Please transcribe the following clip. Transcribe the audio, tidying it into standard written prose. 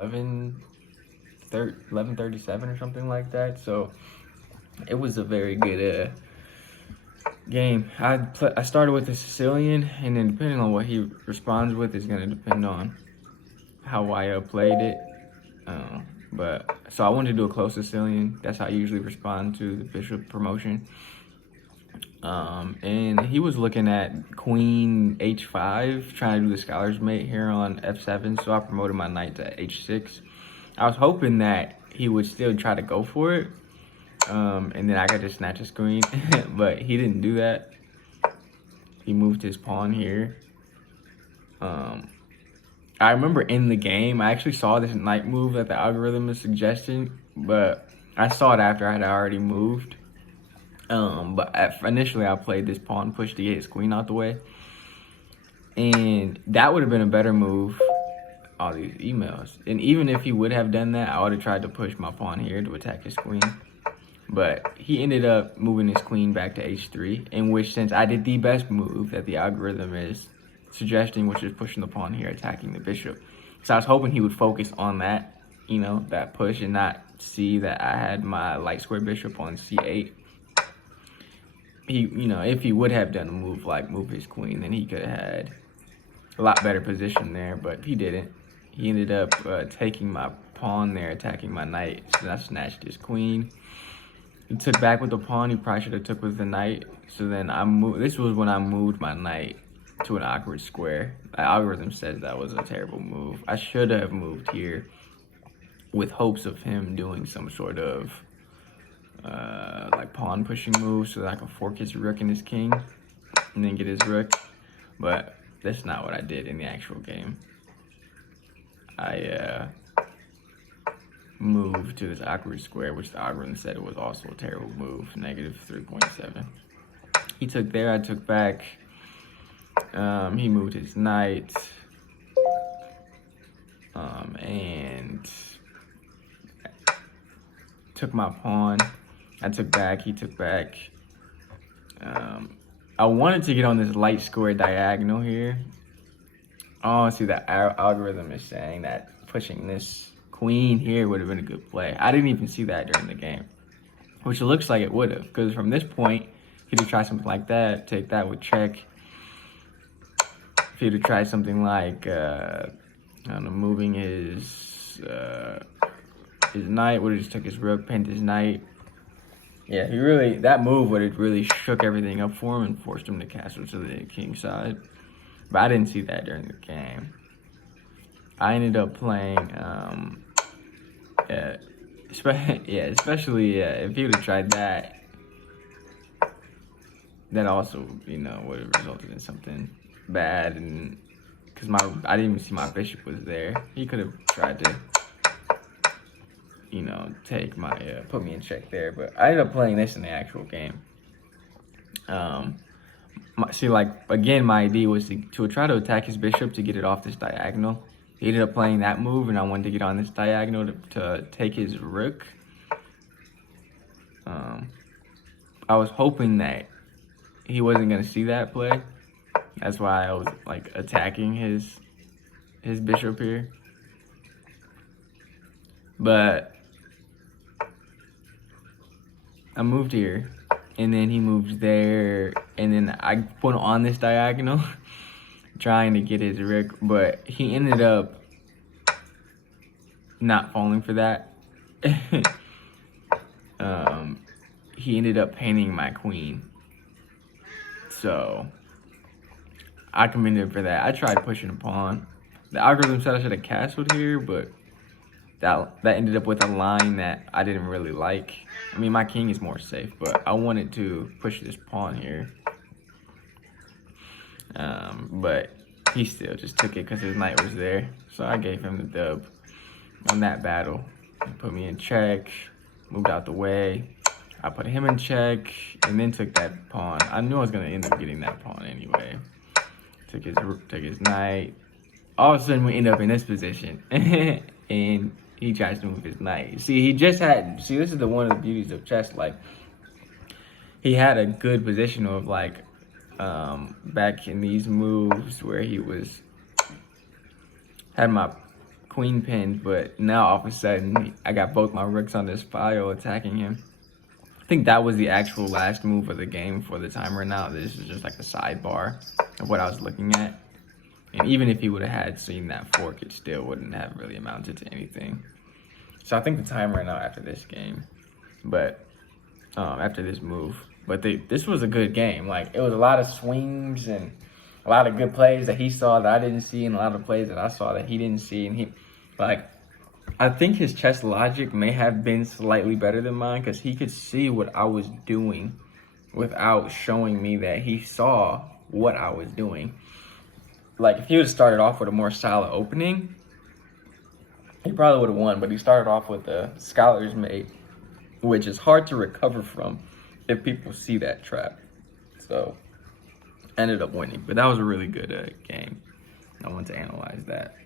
11, 11:37 or something like that. So it was a very good game. I started with a Sicilian, and then depending on what he responds with is going to depend on how I played it. But so I wanted to do a close Sicilian. That's how I usually respond to the bishop promotion. And he was looking at Queen H5, trying to do the scholar's mate here on F7. So I promoted my knight to H6. I was hoping that he would still try to go for it. And then I got to snatch his queen, but he didn't do that. He moved his pawn here. I remember in the game, I actually saw this knight move that the algorithm is suggesting, but I saw it after I had already moved. But initially I played this pawn push to get his queen out the way. And that would have been a better move. All these emails. And even if he would have done that, I would have tried to push my pawn here to attack his queen. But he ended up moving his queen back to H3, in which since I did the best move that the algorithm is suggesting, which is pushing the pawn here, attacking the bishop. So I was hoping he would focus on that, that push, and not see that I had my light square bishop on C8. He, if he would have done a move like move his queen, then he could have had a lot better position there, but he didn't. He ended up taking my pawn there, attacking my knight, so I snatched his queen. He took back with the pawn. He probably should have took with the knight. So then I moved. This was when I moved my knight to an awkward square. The algorithm says that was a terrible move. I should have moved here with hopes of him doing some sort of like pawn pushing move so that I could fork his rook and his king and then get his rook. But that's not what I did in the actual game. I moved to this awkward square, which the algorithm said it was also a terrible move, negative 3.7. He took there, I took back. He moved his knight. And took my pawn. I took back, he took back. I wanted to get on this light square diagonal here. Oh, see, that algorithm is saying that pushing this queen here would have been a good play. I didn't even see that during the game, which it looks like it would have, because from this point, if he'd have tried something like that, take that with check. If he'd have tried something like, I don't know, moving his knight, would have just took his rook, pinned his knight. Yeah, that move would have really shook everything up for him and forced him to castle to the king side. But I didn't see that during the game. I ended up playing, especially if he would have tried that, that also, would have resulted in something bad. And because I didn't even see my bishop was there. He could have tried to, take my, put me in check there. But I ended up playing this in the actual game. Again, my idea was to try to attack his bishop to get it off this diagonal. He ended up playing that move, and I wanted to get on this diagonal to take his rook. I was hoping that he wasn't going to see that play. That's why I was attacking his bishop here. But I moved here, and then he moved there, and then I put on this diagonal trying to get his rook, but he ended up not falling for that. He ended up painting my queen. So I commended him for that. I tried pushing a pawn. The algorithm said I should have castled here, but that ended up with a line that I didn't really like. I mean, my king is more safe, but I wanted to push this pawn here. But he still just took it because his knight was there. So I gave him the dub on that battle. He put me in check, moved out the way. I put him in check, and then took that pawn. I knew I was going to end up getting that pawn anyway. Took his knight. All of a sudden, we end up in this position. And he tries to move his knight. See, this is one of the beauties of chess. He had a good position of, back in these moves where he had my queen pinned, but now all of a sudden I got both my rooks on this file attacking him. I think that was the actual last move of the game for the timer now. This is just like a sidebar of what I was looking at. And even if he would have had seen that fork, it still wouldn't have really amounted to anything. So I think the timer ran out after this game, but after this move. But this was a good game. Like, it was a lot of swings and a lot of good plays that he saw that I didn't see, and a lot of plays that I saw that he didn't see. And I think his chess logic may have been slightly better than mine because he could see what I was doing without showing me that he saw what I was doing. Like, if he would have started off with a more solid opening, he probably would have won. But he started off with a scholar's mate, which is hard to recover from if people see that trap. So, ended up winning. But that was a really good game. I want to analyze that.